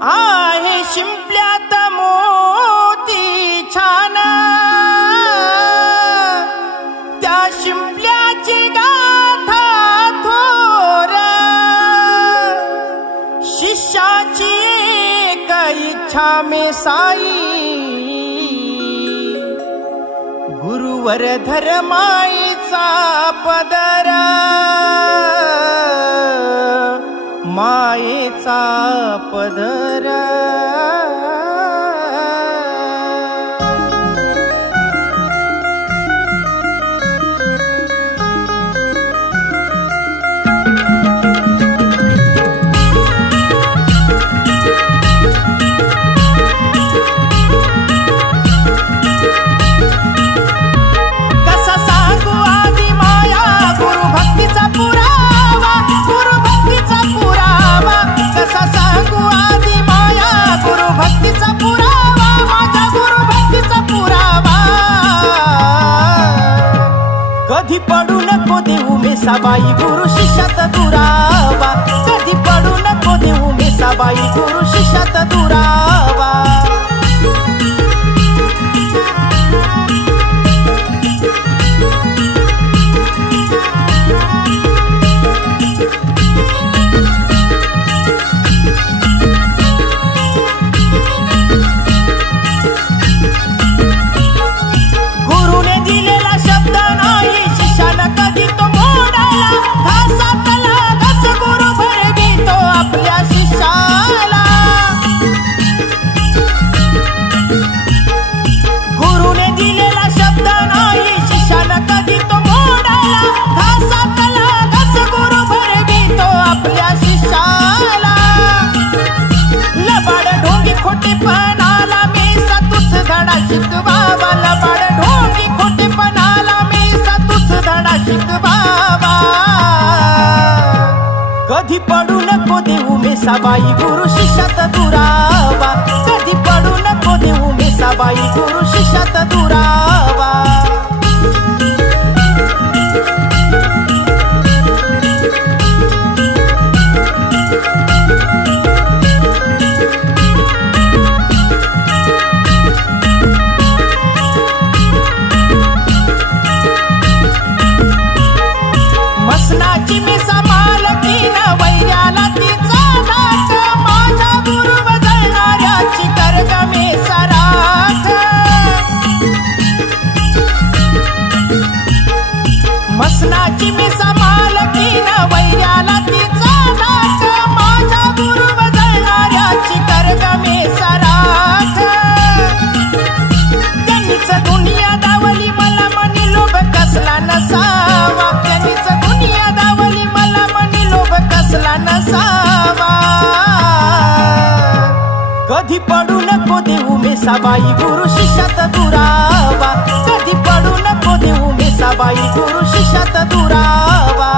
आहे शिंपल्यात मोती छान, त्या शिंपल्याची गाथा थोर, शिष्याची एक इच्छा में साई, गुरुवर धर्माईचा पदर, मायेचा पदर। कसा सांगू आदि माया गुरुभक्तीचा पुरावा, गुरुभक्तीचा पुरावा, कसा सांगू आदि माया गुरुभक्तीचा पुरावा, माझ्या गुरुभक्तीचा पुरावा। कधी पडू नको देऊ मेसाबाई गुरु शिष्यात दुरावा, कधी पडू नको देऊ मेसाबाई गुरु शिष्यात दुरावा। गुरुने दिलेला शब्द नाही शिष्यानं कधी तो मोडाला, घासातला घास गुरु भर घेतो आपल्या शिष्याला। गुरुने दिलेला शब्द नाही शिष्यानं कधी तो मोडाला, घासातला घास गुरु भर घेतो आपल्या शिष्याला। लबाड ढोंगी खोटेपणाला मेसा तूच धडा शिकवावा, लबाड ढोंगी खोटेपणाला मेसा तूच धडा शिकवावा। कधी पडू नको देऊ मेसाबाई गुरु शिष्यात दुरावा, कधी पडू नको देऊ मेसाबाई गुरु शिष्यात दुरावा। मसनाची मेसा मालकीन वैर्याला तिचा नाक, माझ्या गुरु बदलणाऱ्याची कर्ग मेसा राख। मसनाची मेसा मालकीन वैर्याला तिचा नाक, माझ्या गुरु बदलणाऱ्याची कर्ग मेसा राख। त्यांनीच दुनिया दावली मला मनी लोभ कसला नसावा, त्यांनीच दुनिया दावली मला मनी लोभ कसला नसावा। कधी पडू नको देऊ मेसाबाई गुरु शिष्यात दुरावा, कधी पडू नको देऊ मेसाबाई गुरु शिष्यात दुरावा।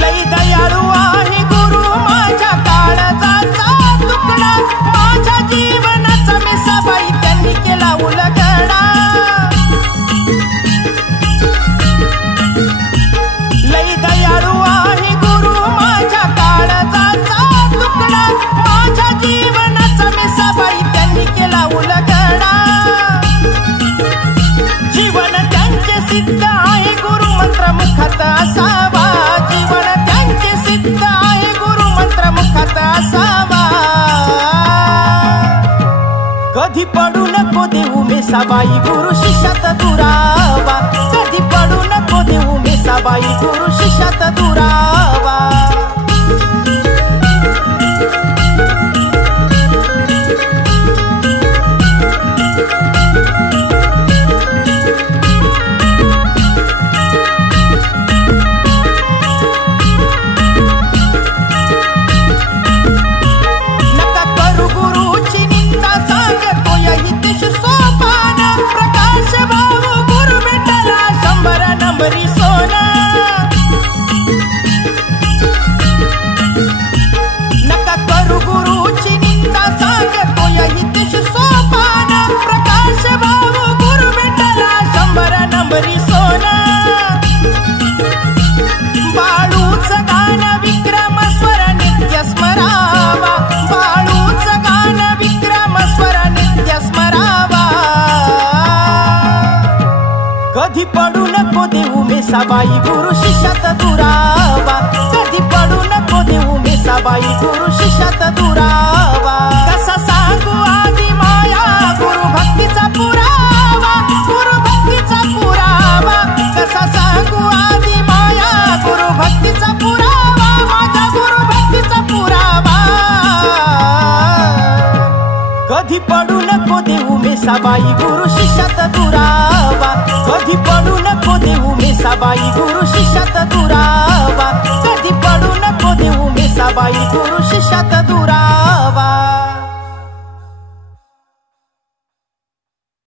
लई दयाळू आहे गुरु माझ्या काळजाचा तुकडा, माझ्या जीवनाचा मेसाबाई त्यांनी केला उलगडा। लई दयाळू आहे गुरु माझ्या काळजाचा तुकडा, माझ्या जीवनाचा मेसाबाई त्यांनी केला उलगडा। जीवन त्यांचे सिद्ध आहे गुरु मंत्र मुखात असावा, जीवन त्यांचे सिद्ध आहे गुरु मंत्र मुखात असावा। कधी पडू नको देऊ मेसाबाई गुरु शिष्यात दुरावा, कधी पडू नको देऊ मेसाबाई गुरु शिष्यात दुरावा। नका करू गुरुची निंदा, सांगतो या हितेश सोपान, प्रकाश भाऊ गुरु भेटला 100 नंबरी सोना। मेसाबाई गुरु शिष्यात दुरावा कधी पडू नको देऊ मेसाबाई गुरु शिष्यात दुरावा कसा सांगू आधी माया गुरु भक्तीचा पुरावा गुरु भक्तीचा पुरावा कसा सांगू आधी माया गुरु भक्तीचा पुरावा माझ्या गुरु भक्तीचा पुरावा कधी पडू नको देऊ मेसाबाई गुरु शिष्यात दुरावा कधी पडू नको देऊ मेसाबाई गुरु शिष्यात दुरावा कधी पडू नको देऊ मेसाबाई गुरु शिष्यात दुरावा